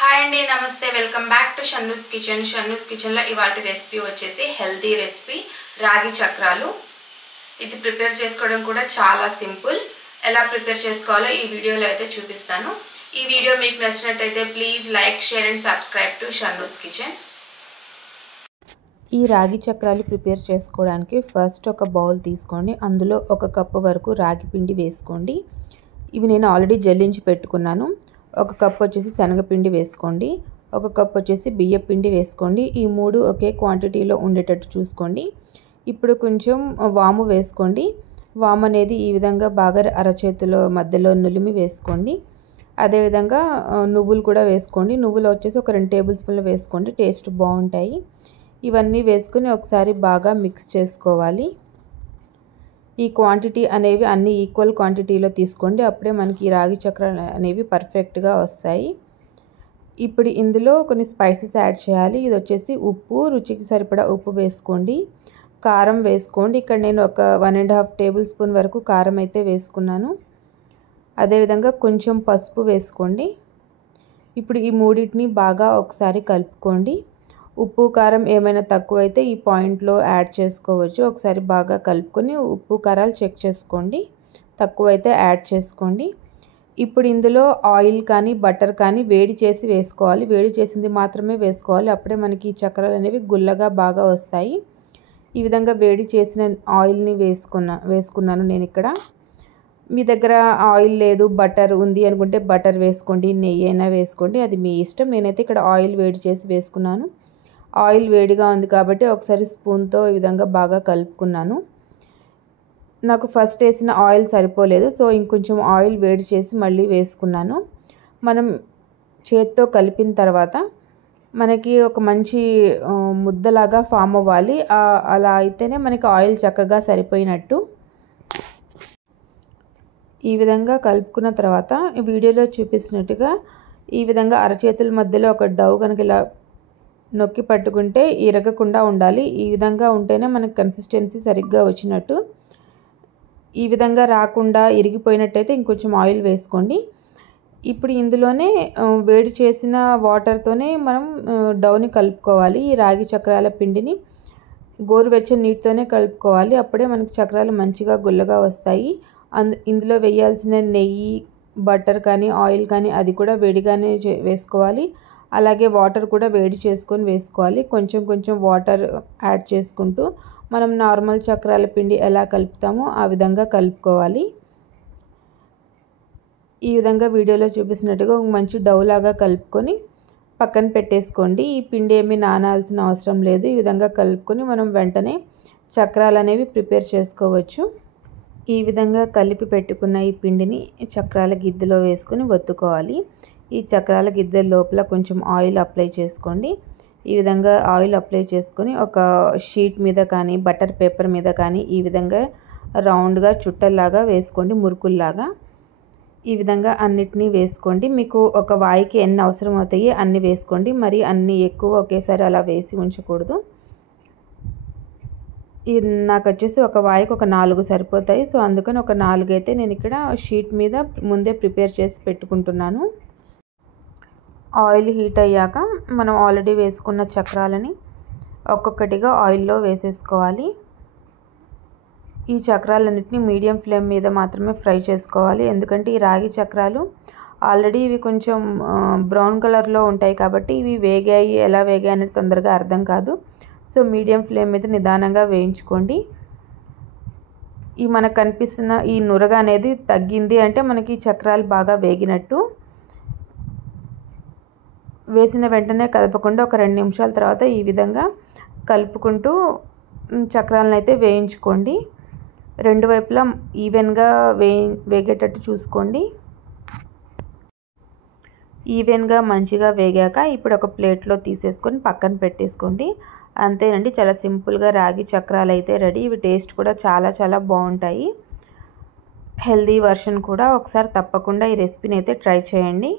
Hi అండి, నమస్తే. Welcome back to Shannu's kitchen. Shannu's కిచెన్లో ఇవాటి రెసిపీ వచ్చేసి హెల్తీ రెసిపీ రాగి చక్రాలు. ఇది ప్రిపేర్ చేసుకోవడం కూడా చాలా సింపుల్. ఎలా ప్రిపేర్ చేసుకోవాలో ఈ వీడియోలో అయితే చూపిస్తాను. ఈ వీడియో మీకు నచ్చినట్టయితే please like, share and subscribe to Shannu's kitchen. ఈ రాగి చక్రాలు ప్రిపేర్ చేసుకోవడానికి ఫస్ట్ ఒక బౌల్ తీసుకోండి. అందులో 1 కప్పు వరకు రాగి పిండి వేసుకోండి. ఇవి నేను ఆల్రెడీ జల్లించి పెట్టుకున్నాను. 1 కప్ వచ్చేసి శనగపిండి వేసుకోండి. 1 కప్ వచ్చేసి బియ్యం పిండి వేసుకోండి. ఈ 3 ఒకే క్వాంటిటీలో ఉండేటట్టు చూసుకోండి. ఇప్పుడు కొంచెం వాము వేసుకోండి. వాము అనేది ఈ విధంగా బాగా అరచేతిలో మధ్యలో నులిమి వేసుకోండి. అదేవిధంగా నువ్వులు కూడా వేసుకోండి. నువ్వులు వచ్చేసి ఒక 2 టేబుల్ స్పూన్లు వేసుకోండి, టేస్ట్ బాగుంటాయి. ఇవన్నీ వేసుకుని ఒకసారి బాగా మిక్స్ చేసుకోవాలి. ఈ క్వాంటిటీ అనేవి అన్ని ఈక్వల్ క్వాంటిటీలో తీసుకోండి. అప్పుడే మనకి ఈ రాగి చక్రాలు అనేవి పర్ఫెక్ట్గా వస్తాయి. ఇప్పుడు ఇందులో కొన్ని స్పైసెస్ యాడ్ చేయాలి. ఇది వచ్చేసి ఉప్పు, రుచికి సరిపడా ఉప్పు వేసుకోండి. కారం వేసుకోండి. ఇక్కడ నేను ఒక 1.5 టేబుల్ స్పూన్ వరకు కారం అయితే వేసుకున్నాను. అదేవిధంగా కొంచెం పసుపు వేసుకోండి. ఇప్పుడు ఈ మూడింటిని బాగా ఒకసారి కలుపుకోండి. ఉప్పు కారం ఏమైనా తక్కువైతే ఈ పాయింట్లో యాడ్ చేసుకోవచ్చు. ఒకసారి బాగా కలుపుకొని ఉప్పు కారాలు చెక్ చేసుకోండి. తక్కువైతే యాడ్ చేసుకోండి. ఇప్పుడు ఇందులో ఆయిల్ కానీ బటర్ కానీ వేడి చేసి వేసుకోవాలి. వేడి చేసింది మాత్రమే వేసుకోవాలి. అప్పుడే మనకి చక్రాలు అనేవి గుల్లగా బాగా వస్తాయి. ఈ విధంగా వేడి చేసిన ఆయిల్ని వేసుకున్నాను నేను ఇక్కడ. మీ దగ్గర ఆయిల్ లేదు, బటర్ ఉంది అనుకుంటే బటర్ వేసుకోండి, నెయ్యి అయినా వేసుకోండి, అది మీ ఇష్టం. నేనైతే ఇక్కడ ఆయిల్ వేడి చేసి వేసుకున్నాను. ఆయిల్ వేడిగా ఉంది కాబట్టి ఒకసారి స్పూన్తో ఈ విధంగా బాగా కలుపుకున్నాను. నాకు ఫస్ట్ వేసిన ఆయిల్ సరిపోలేదు, సో ఇంకొంచెం ఆయిల్ వేడి చేసి మళ్ళీ వేసుకున్నాను. మనం చేత్తో కలిపిన తర్వాత మనకి ఒక మంచి ముద్దలాగా ఫామ్ అవ్వాలి. అలా అయితేనే మనకి ఆయిల్ చక్కగా సరిపోయినట్టు. ఈ విధంగా కలుపుకున్న తర్వాత వీడియోలో చూపించినట్టుగా ఈ విధంగా అరచేతుల మధ్యలో ఒక డవ్ కనుక ఇలా నొక్కి పట్టుకుంటే ఇరగకుండా ఉండాలి. ఈ విధంగా ఉంటేనే మనకు కన్సిస్టెన్సీ సరిగ్గా వచ్చినట్టు. ఈ విధంగా రాకుండా ఇరిగిపోయినట్టయితే ఇంకొంచెం ఆయిల్ వేసుకోండి. ఇప్పుడు ఇందులోనే వేడి చేసిన వాటర్తోనే మనం డౌని కలుపుకోవాలి. ఈ రాగి చక్రాల పిండిని గోరువెచ్చని నీటితోనే కలుపుకోవాలి. అప్పుడే మనకి చక్రాలు మంచిగా గుల్లగా వస్తాయి. ఇందులో వేయాల్సిన నెయ్యి, బటర్ కానీ ఆయిల్ కానీ అది కూడా వేడిగానే వేసుకోవాలి. అలాగే వాటర్ కూడా వేడి చేసుకొని వేసుకోవాలి. కొంచెం కొంచెం వాటర్ యాడ్ చేసుకుంటూ మనం నార్మల్ చక్రాల పిండి ఎలా కలుపుతామో ఆ విధంగా కలుపుకోవాలి. ఈ విధంగా వీడియోలో చూపిస్తున్నట్టుగా ఒక మంచి డౌ లాగా కలుపుకొని పక్కన పెట్టేసుకోండి. ఈ పిండి ఏమీ నానాల్సిన అవసరం లేదు. ఈ విధంగా కలుపుకొని మనం వెంటనే చక్రాలు అనేవి ప్రిపేర్ చేసుకోవచ్చు. ఈ విధంగా కలిపి పెట్టుకున్న ఈ పిండిని చక్రాల గిద్దెలో వేసుకొని ఒత్తుకోవాలి. ఈ చక్రాల గిద్దె లోపల కొంచెం ఆయిల్ అప్లై చేసుకోండి. ఈ విధంగా ఆయిల్ అప్లై చేసుకొని ఒక షీట్ మీద కానీ బటర్ పేపర్ మీద కానీ ఈ విధంగా రౌండ్గా చుట్టల్లాగా వేసుకోండి, మురుకుల్లాగా. ఈ విధంగా అన్నిటినీ వేసుకోండి. మీకు ఒక వాయికి ఎన్ని అవసరం అవుతాయి అన్ని వేసుకోండి. మరి అన్ని ఎక్కువ ఒకేసారి అలా వేసి ఉంచకూడదు. నాకు వచ్చేసి ఒక వాయికి ఒక 4 సరిపోతాయి. సో అందుకని ఒక 4 అయితే నేను ఇక్కడ షీట్ మీద ముందే ప్రిపేర్ చేసి పెట్టుకుంటున్నాను. ఆయిల్ హీట్ అయ్యాక మనం ఆల్రెడీ వేసుకున్న చక్రాలని ఒక్కొక్కటిగా ఆయిల్లో వేసేసుకోవాలి. ఈ చక్రాలన్నింటినీ మీడియం ఫ్లేమ్ మీద మాత్రమే ఫ్రై చేసుకోవాలి. ఎందుకంటే ఈ రాగి చక్రాలు ఆల్రెడీ ఇవి కొంచెం బ్రౌన్ కలర్లో ఉంటాయి కాబట్టి ఇవి వేగాయి, ఎలా వేగాయి అనేది తొందరగా అర్థం కాదు. సో మీడియం ఫ్లేమ్ మీద నిదానంగా వేయించుకోండి. ఈ మనకు కనిపిస్తున్న ఈ నురగ అనేది తగ్గింది అంటే మనకి చక్రాలు బాగా వేగినట్టు. వేసిన వెంటనే కదపకుండా ఒక 2 నిమిషాల తర్వాత ఈ విధంగా కలుపుకుంటూ చక్రాలను అయితే వేయించుకోండి. 2 వైపులా ఈవెన్గా వేగేటట్టు చూసుకోండి. ఈవెన్గా మంచిగా వేగాక ఇప్పుడు ఒక ప్లేట్లో తీసేసుకొని పక్కన పెట్టేసుకోండి. అంతేనండి, చాలా సింపుల్గా రాగి చక్రాలు అయితే రెడీ. ఇవి టేస్ట్ కూడా చాలా చాలా బాగుంటాయి. హెల్దీ వర్షన్ కూడా. ఒకసారి తప్పకుండా ఈ రెసిపీని అయితే ట్రై చేయండి.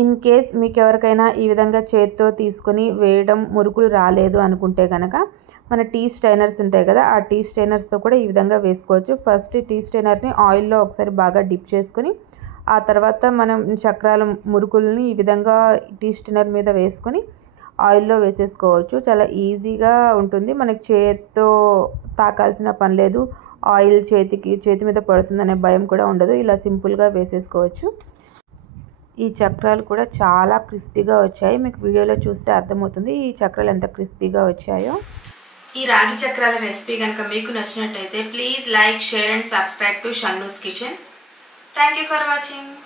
ఇన్ కేస్ మీకు ఎవరికైనా ఈ విధంగా చేత్తో తీసుకొని వేయడం మురుకులు రాలేదు అనుకుంటే కనుక మన టీ స్ట్రైనర్స్ ఉంటాయి కదా, ఆ టీ స్ట్రైనర్స్తో కూడా ఈ విధంగా వేసుకోవచ్చు. ఫస్ట్ టీ స్ట్రైనర్ని ఆయిల్లో ఒకసారి బాగా డిప్ చేసుకొని ఆ తర్వాత మనం చక్రాల మురుకుల్ని ఈ విధంగా టీ స్టిన్నర్ మీద వేసుకొని ఆయిల్లో వేసేసుకోవచ్చు. చాలా ఈజీగా ఉంటుంది. మనకి చేత్తో తాకాల్సిన పని లేదు. ఆయిల్ చేతి మీద పడుతుందనే భయం కూడా ఉండదు. ఇలా సింపుల్గా వేసేసుకోవచ్చు. ఈ చక్రాలు కూడా చాలా క్రిస్పీగా వచ్చాయి. మీకు వీడియోలో చూస్తే అర్థమవుతుంది ఈ చక్రాలు ఎంత క్రిస్పీగా వచ్చాయో. ఈ రాగి చక్రాల రెసిపీ కనుక మీకు నచ్చినట్టయితే please like, share and subscribe to Shannu's kitchen. Thank you for watching.